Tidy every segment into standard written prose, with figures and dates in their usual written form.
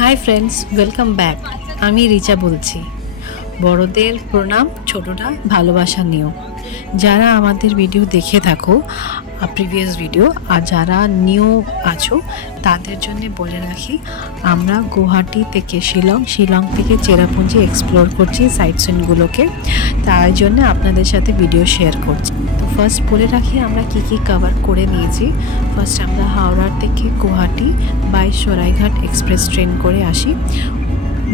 Hi friends, welcome back. আমি রিচা বলছি। বড়দের প্রণাম, ছোটরা ভালোবাসা নিও। যারা আমাদের ভিডিও দেখে থাকো, প্রিভিয়াস ভিডিও, আর যারা নিউ আছো তাদের জন্য বলে রাখি, আমরা গুয়াহাটি থেকে শিলং থেকে চেরাপুঞ্জি এক্সপ্লোর করছি সাইট সিনগুলোকে। তার জন্য আপনাদের সাথে ভিডিও শেয়ার করছি। তো ফার্স্ট বলে রাখি আমরা কি কভার করে নিয়েছি। ফার্স্ট আমরা হাওড়া থেকে Guwahati by Saraighat express train করে আসি।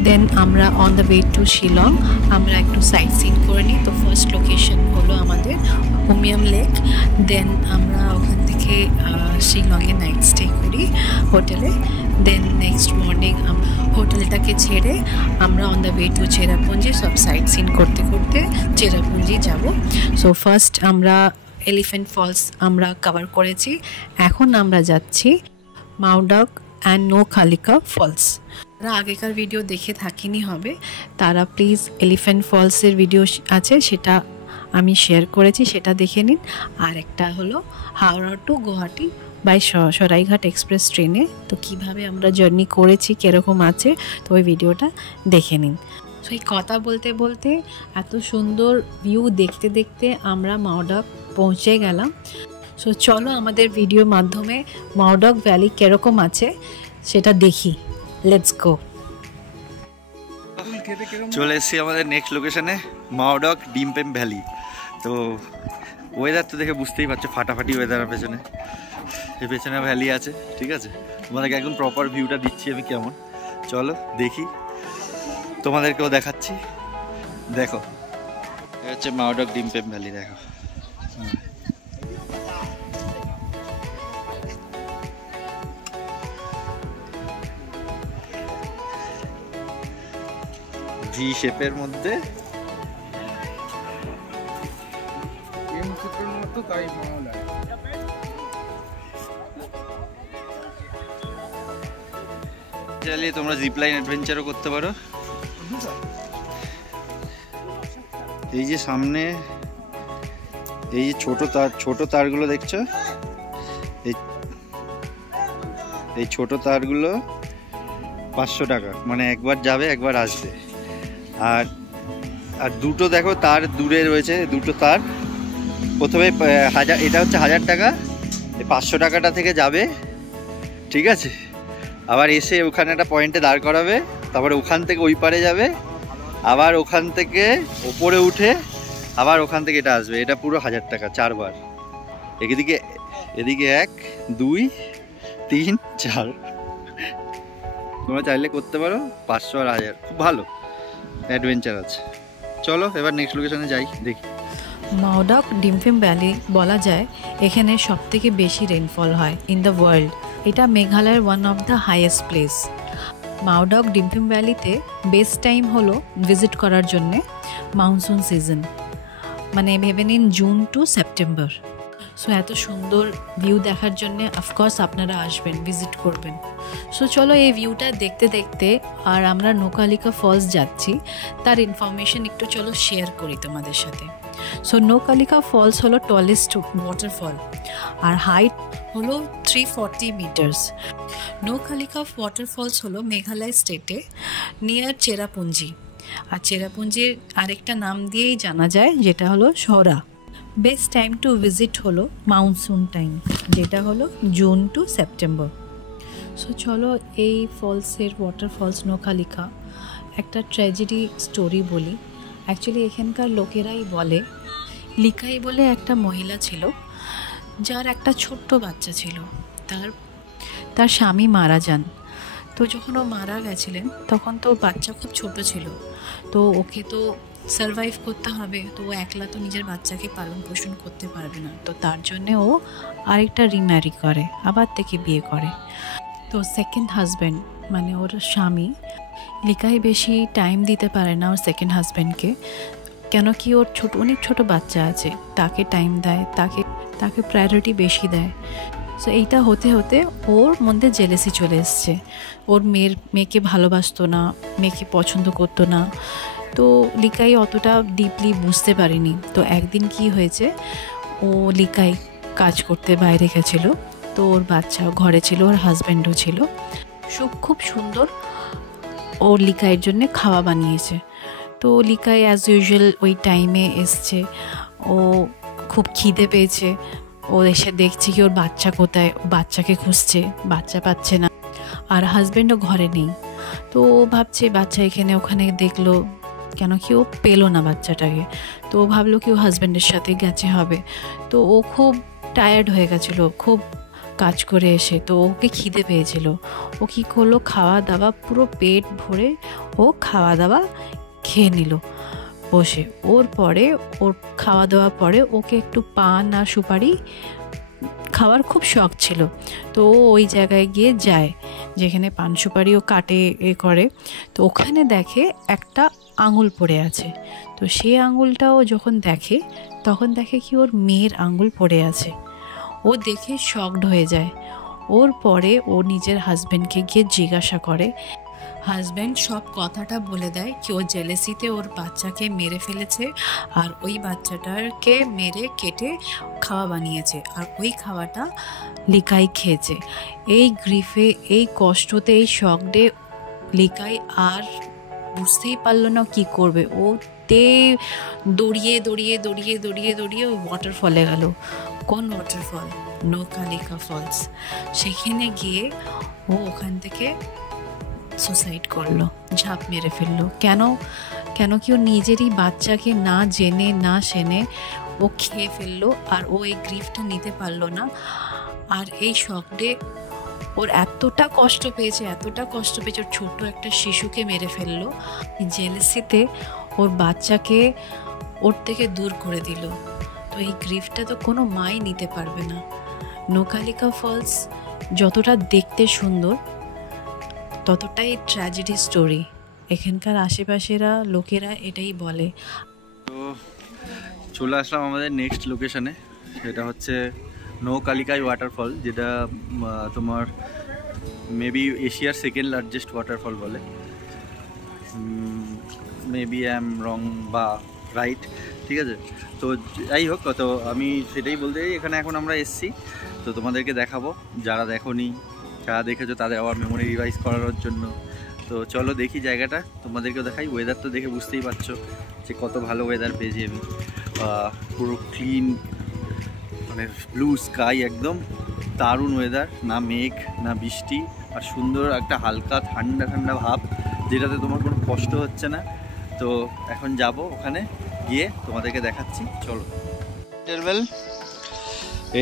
দেন আমরা on the way to Shillong আমরা একটু সাইট সিন করে নিই। তো ফার্স্ট লোকেশন হলো আমাদের উমিয়াম লেক। দেন আমরা ওখান থেকে শিলংয়ে নাইট স্টে করি হোটেলে। দেন নেক্সট মর্নিং হোটেলটাকে ছেড়ে আমরা on the way two Cherrapunji সব সাইট সিন করতে করতে চেরাপুঞ্জি যাব। সো ফার্স্ট আমরা এলিফ্যান্ট ফলস আমরা কভার করেছি। এখন আমরা যাচ্ছি মাউডক অ্যান্ড নোকালিকা ফলস। যারা আগেকার ভিডিও দেখে থাকিনি হবে তারা প্লিজ এলিফ্যান্ট ফলসের ভিডিও আছে, সেটা আমি শেয়ার করেছি, সেটা দেখে নিন। আর একটা হলো Howrah to Guwahati by Saraighat express ট্রেনে। তো কিভাবে আমরা জার্নি করেছি, কীরকম আছে, তো ওই ভিডিওটা দেখে নিন। সো এই কথা বলতে বলতে এত সুন্দর ভিউ দেখতে দেখতে আমরা মাউডক পৌঁছে গেলাম। সো চলো আমাদের ভিডিওর মাধ্যমে মাউডক ভ্যালি কীরকম আছে সেটা দেখি। Let's go. চলে এসেছি আমাদের নেক্সট লোকেশনে, মাউডক ডিমপেম ভ্যালি। তো ওয়েদার তো দেখে বুঝতেই পারছো, ফাটাফাটি ওয়েদার। পেছনে এই পেছনে ভ্যালি আছে, ঠিক আছে। তোমাদেরকে একদম প্রপার ভিউটা দিচ্ছি আমি কেমন। চলো দেখি, তোমাদেরকেও দেখাচ্ছি। দেখো, এটা হচ্ছে মাউডক ডিমপেম ভ্যালি। দেখো ভি শেপের মধ্যে, চাইলে তোমরা জিপ লাইন অ্যাডভেঞ্চারও করতে পারো। এই যে সামনে এই যে ছোট তারগুলো দেখছো, এই ছোট তারগুলো 500 টাকা, মানে একবার যাবে একবার আসবে। আর দুটো দেখো তার দূরে রয়েছে, দুটো তার। প্রথমে এটা হচ্ছে 1000 টাকা, এই 500 টাকাটা থেকে যাবে, ঠিক আছে। আবার এসে ওখানে একটা পয়েন্টে দাঁড় করাবে, তারপরে ওখান থেকে ওই পারে যাবে, আবার ওখান থেকে ওপরে উঠে আবার ওখান থেকে এটা আসবে। এটা পুরো 1000 টাকা, 4 বার। এদিকে 1 2 3 4, তোমরা চাইলে করতে পারো। 500 আর 1000 খুব ভালো অ্যাডভেঞ্চার আছে। চলো এবার নেক্সট লোকেশনে যাই, দেখি। মাউডক ডিমপেম ভ্যালি বলা যায় এখানে সবথেকে বেশি রেনফল হয় ইন দ্য ওয়ার্ল্ড। এটা মেঘালয়ের one of the highest place. Mawdok Dympep ভ্যালিতে বেস্ট টাইম হলো ভিজিট করার জন্যে মনসুন সিজন, মানে ভেবে নিন জুন টু সেপ্টেম্বর। সো এত সুন্দর ভিউ দেখার জন্যে অফকোর্স আপনারা আসবেন, ভিজিট করবেন। সো চলো এই ভিউটা দেখতে দেখতে আর আমরা নোকালিকা ফলস যাচ্ছি, তার ইনফরমেশন একটু চলো শেয়ার করি তোমাদের সাথে। সো নোকালিকা ফলস হলো টলেস্ট ওয়াটারফল, আর হাইট হলো 340 মিটার্স। নোকালিকা ওয়াটারফলস হলো মেঘালয় স্টেটে নিয়ার চেরাপুঞ্জি। আর চেরাপুঞ্জির আরেকটা নাম দিয়েই জানা যায়, যেটা হলো সরা। বেস্ট টাইম টু ভিজিট হলো মনসুন টাইম, যেটা হলো জুন টু সেপ্টেম্বর। সো চলো এই ফলসের ওয়াটারফলস নোকালিকা একটা ট্র্যাজেডি স্টোরি বলি। অ্যাকচুয়ালি এখানকার লোকেরাই বলে, লিকাই বলে একটা মহিলা ছিল যার একটা ছোট্ট বাচ্চা ছিল। তার স্বামী মারা যান। তো যখন ও মারা গেছিলেন তখন তো বাচ্চা খুব ছোট ছিল, তো ওকে তো সারভাইভ করতে হবে। তো ও একলা তো নিজের বাচ্চাকে পালন পোষণ করতে পারবে না, তো তার জন্যে ও আরেকটা রিম্যারি করে, আবার থেকে বিয়ে করে। তো সেকেন্ড হাজব্যান্ড মানে ওর স্বামী লিকাই বেশি টাইম দিতে পারে না ওর সেকেন্ড হাজব্যান্ডকে, কেন কি ওর অনেক ছোট বাচ্চা আছে, তাকে টাইম দেয়, তাকে প্রায়োরিটি বেশি দেয়। সো এইটা হতে হতে ওর মধ্যে জেলেসি চলে এসছে। ওর মেয়েকে ভালোবাসতো না, মেয়েকে পছন্দ করতো না। তো লিকাই অতটা ডিপলি বুঝতে পারিনি। তো একদিন কি হয়েছে, ও লিকাই কাজ করতে বাইরে গেছিলো, তো ওর বাচ্চা ঘরে ছিল, ওর হাজব্যান্ডও ছিল। খুব সুন্দর ও লিকাইয়ের জন্যে খাওয়া বানিয়েছে। তো লিকাই অ্যাজ ইউজুয়াল ওই টাইমে এসছে, ও খুব খিদে পেয়েছে। ও এসে দেখছে কি ওর বাচ্চা কোথায়, ও বাচ্চাকে খুঁজছে, বাচ্চা পাচ্ছে না, আর হাজব্যান্ডও ঘরে নেই। তো ও ভাবছে বাচ্চা এখানে ওখানে দেখলো, কেন কি ও পেলো না বাচ্চাটাকে। তো ও ভাবলো কি ও হাজব্যান্ডের সাথে গেছে হবে। তো ও খুব টায়ার্ড হয়ে গেছিলো খুব কাজ করে এসে। তো ওকে খিদে পেয়েছিল, ও কী করলো, খাওয়া দাওয়া পুরো পেট ভরে ও খাওয়া দাওয়া খেয়ে নিল বসে। ওর খাওয়া দাওয়া পরে ওকে একটু পান আর সুপারি খাওয়ার খুব শখ ছিল। তো ও ওই জায়গায় গিয়ে যায় যেখানে পান সুপারি ও কাটে করে। তো ওখানে দেখে একটা আঙুল পড়ে আছে। তো সেই আঙুলটাও যখন দেখে, তখন দেখে কি ওর মেয়ের আঙুল পড়ে আছে। ও দেখে শকড হয়ে যায়। ওর পরে ও নিজের হাজব্যান্ডকে গিয়ে জিজ্ঞাসা করে। হাজব্যান্ড সব কথাটা বলে দেয় কি ও জেলেসিতে ওর বাচ্চাকে মেরে ফেলেছে, আর ওই বাচ্চাটাকে মেরে কেটে খাওয়া বানিয়েছে, আর ওই খাওয়াটা লিকাই খেয়েছে। এই গ্রিফে, এই কষ্টতে, এই শকডে লিকাই আর বুঝতেই পারলো না কি করবে। ও দৌড়িয়ে দৌড়িয়ে দৌড়িয়ে দৌড়িয়ে দৌড়িয়ে ওই ওয়াটারফলে গেল। কোন ওয়াটারফল? নোকালিকা ফলস। সেখানে গিয়ে ও ওখান থেকে সুসাইড করলো, ঝাঁপ মেরে ফেললো। কেন কি ও নিজেরই বাচ্চাকে না জেনে না শুনে ও খেয়ে ফেললো, আর ও এই গ্রিফটা নিতে পারলো না। আর এই শকডে ওর এতটা কষ্ট পেয়েছে ওর ছোট্ট একটা শিশুকে মেরে ফেললো। জেলেসিতে ওর বাচ্চাকে ওর থেকে দূর করে দিল। তো এই গ্রিফটা তো কোনো মাই নিতে পারবে না। নোকালিকা ফলস যতটা দেখতে সুন্দর, ততটাই ট্র্যাজেডি স্টোরি। এখানকার আশেপাশেরা লোকেরা এটাই বলে। তো চলে আসলাম আমাদের নেক্সট লোকেশানে, সেটা হচ্ছে নোকালিকাই ওয়াটারফল, যেটা তোমার মেবি এশিয়ার সেকেন্ড লার্জেস্ট ওয়াটারফল বলে। মেবি আই এম রং বা রাইট, ঠিক আছে। তো যাই হোক, তো আমি সেটাই বলতে চাই, এখানে এখন আমরা এসছি, তো তোমাদেরকে দেখাবো। যারা দেখোনি, যারা দেখেছো তাদের আবার মেমোরি রিভাইজ করানোর জন্য। তো চলো দেখি জায়গাটা, তোমাদেরকেও দেখাই। ওয়েদার তো দেখে বুঝতেই পারছো যে কত ভালো ওয়েদার পেয়েছি আমি। পুরো ক্লিন, মানে ব্লু স্কাই, একদম দারুণ ওয়েদার, না মেঘ না বৃষ্টি, আর সুন্দর একটা হালকা ঠান্ডা ঠান্ডা ভাব, যেটাতে তোমার কোনো কষ্ট হচ্ছে না। তো এখন যাব ওখানে, গিয়ে তোমাদেরকে দেখাচ্ছি, চলো।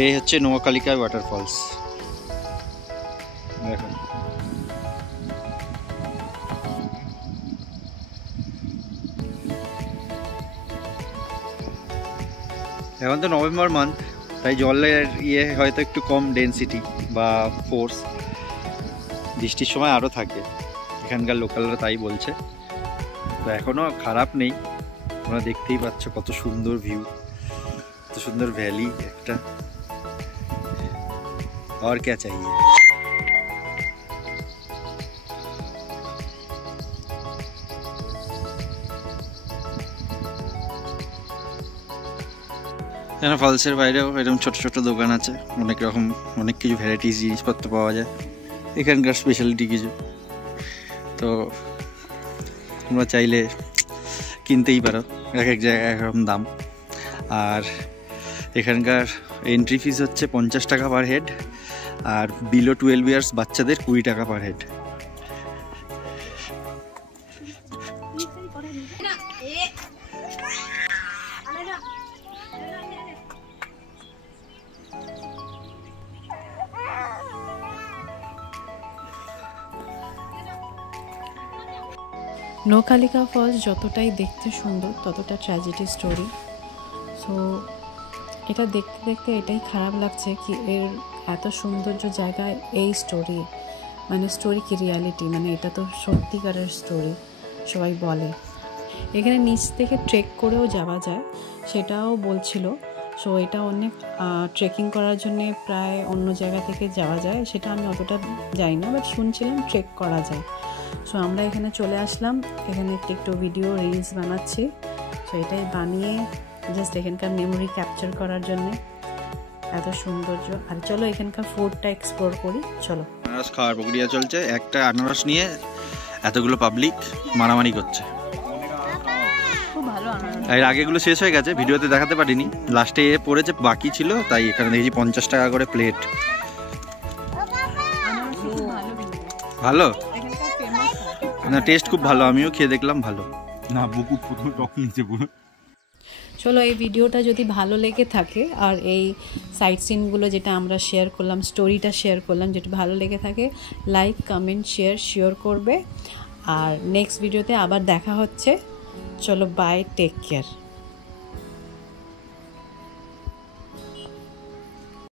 এই হচ্ছে নোকালিকা ওয়াটারফলস, দেখুন। এখন তো নভেম্বর মান্থ, তাই জলের হয়তো একটু কম ডেন্সিটি বা ফোর্স, বৃষ্টির সময় আরও থাকে, এখানকার লোকালরা তাই বলছে। তো এখনও খারাপ নেই, তোমরা দেখতেই পাচ্ছ কত সুন্দর ভিউ, কত সুন্দর ভ্যালি একটা, আর क्या चाहिए। এখানে ফলসের বাইরেও এরকম ছোট ছোট দোকান আছে, অনেক কিছু ভ্যারাইটিস জিনিসপত্র পাওয়া যায়, এখানকার স্পেশালিটি কিছু। তো তোমরা চাইলে কিনতেই পারো, এক এক জায়গায় একরকম দাম। আর এখানকার এন্ট্রি ফিস হচ্ছে 50 টাকা পার হেড, আর বিলো 12 ইয়ার্স বাচ্চাদের 20 টাকা পার হেড। নোকালিকা ফলস যতটাই দেখতে সুন্দর, ততটা ট্র্যাজেডি স্টোরি। সো এটা দেখতে দেখতে এটাই খারাপ লাগছে কি এর এত সৌন্দর্য জায়গায় এই স্টোরি, মানে স্টোরি কি রিয়ালিটি, মানে এটা তো সত্যিকারের স্টোরি সবাই বলে। এখানে নিচ থেকে ট্রেক করেও যাওয়া যায়, সেটাও বলছিল। সো এটা অনেক ট্রেকিং করার জন্যে প্রায় অন্য জায়গা থেকে যাওয়া যায়, সেটা আমি অতটা যাই না, বাট শুনছিলাম ট্রেক করা যায়। সো আমরা এখানে চলে আসলাম, এখানে একটু ভিডিও রিলস বানাচ্ছি। সো এটাই বানিয়ে জাস্ট এখানকার মেমোরি ক্যাপচার করার জন্যে, এত সৌন্দর্য। আর চলো এখানকার ফুডটা এক্সপ্লোর করি, চলো। আনারস খাওয়ার প্রক্রিয়া চলছে, একটা আনারস নিয়ে এতগুলো পাবলিক মারামারি করছে। খুব ভালো আনারস। এর আগেগুলো শেষ হয়ে গেছে, ভিডিওতে দেখাতে পারিনি, লাস্টে এ পড়েছে বাকি ছিল, তাই এখানে দেখেছি 50 টাকা করে প্লেট। ভালো না, টেস্ট খুব ভালো, আমিও খেয়ে দেখলাম, ভালো না। বুকু প্রথম টক নিচে পুরো। চলো এই ভিডিওটা যদি ভালো লেগে থাকে আর এই সাইট সিনগুলো যেটা আমরা শেয়ার করলাম, স্টোরিটা শেয়ার করলাম, যেটা ভালো লেগে থাকে, লাইক কমেন্ট শেয়ার করবে। আর নেক্সট ভিডিওতে আবার দেখা হচ্ছে। চলো বাই, টেক কেয়ার।